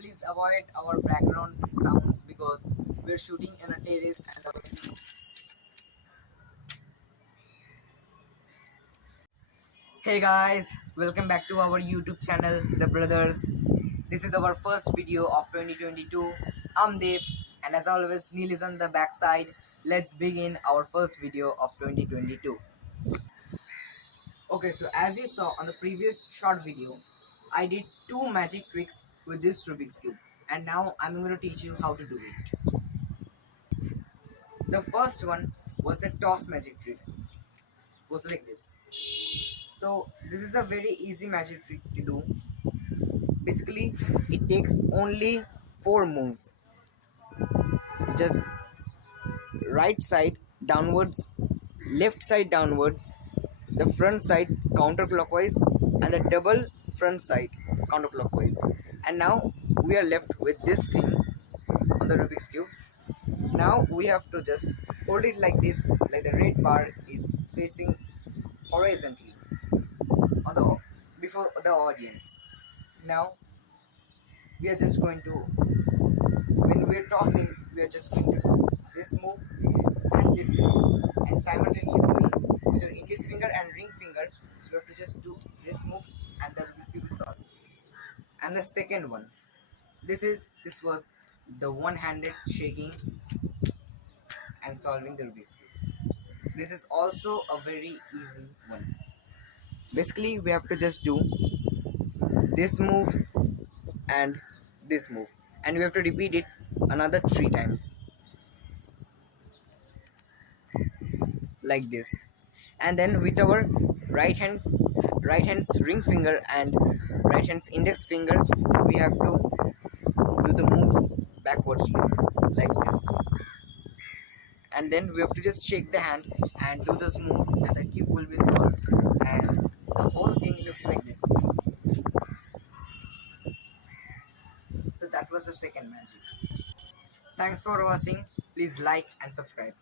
Please avoid our background sounds because we're shooting in a terrace and the Hey guys, welcome back to our YouTube channel, The Brothers. This is our first video of 2022. I'm Dev, and as always, Neil is on the backside. Let's begin our first video of 2022. Okay, so as you saw on the previous short video, I did two magic tricks with this Rubik's Cube, and now I'm going to teach you how to do it. The first one was the toss magic trick. Goes like this. So this is a very easy magic trick to do. Basically, it takes only four moves. Just right side downwards, left side downwards, the front side counterclockwise, and the double front side counterclockwise. And now we are left with this thing on the Rubik's Cube. Now we have to just hold it like this, like the red bar is facing horizontally on the before the audience. Now we are just going to, when we are tossing, we are just going to do this move and this move, and simultaneously with your index finger and ring finger you have to just do this move and the Rubik's Cube is solved. And the second one, this was the one-handed shaking and solving the Rubik's Cube. This is also a very easy one. Basically we have to just do this move and this move, and we have to repeat it another 3 times like this. And then with our right hand's ring finger and right hand's index finger, we have to do the moves backwards like this. And then we have to just shake the hand and do those moves, and the cube will be solved, and the whole thing looks like this. So that was the second magic. Thanks for watching. Please like and subscribe.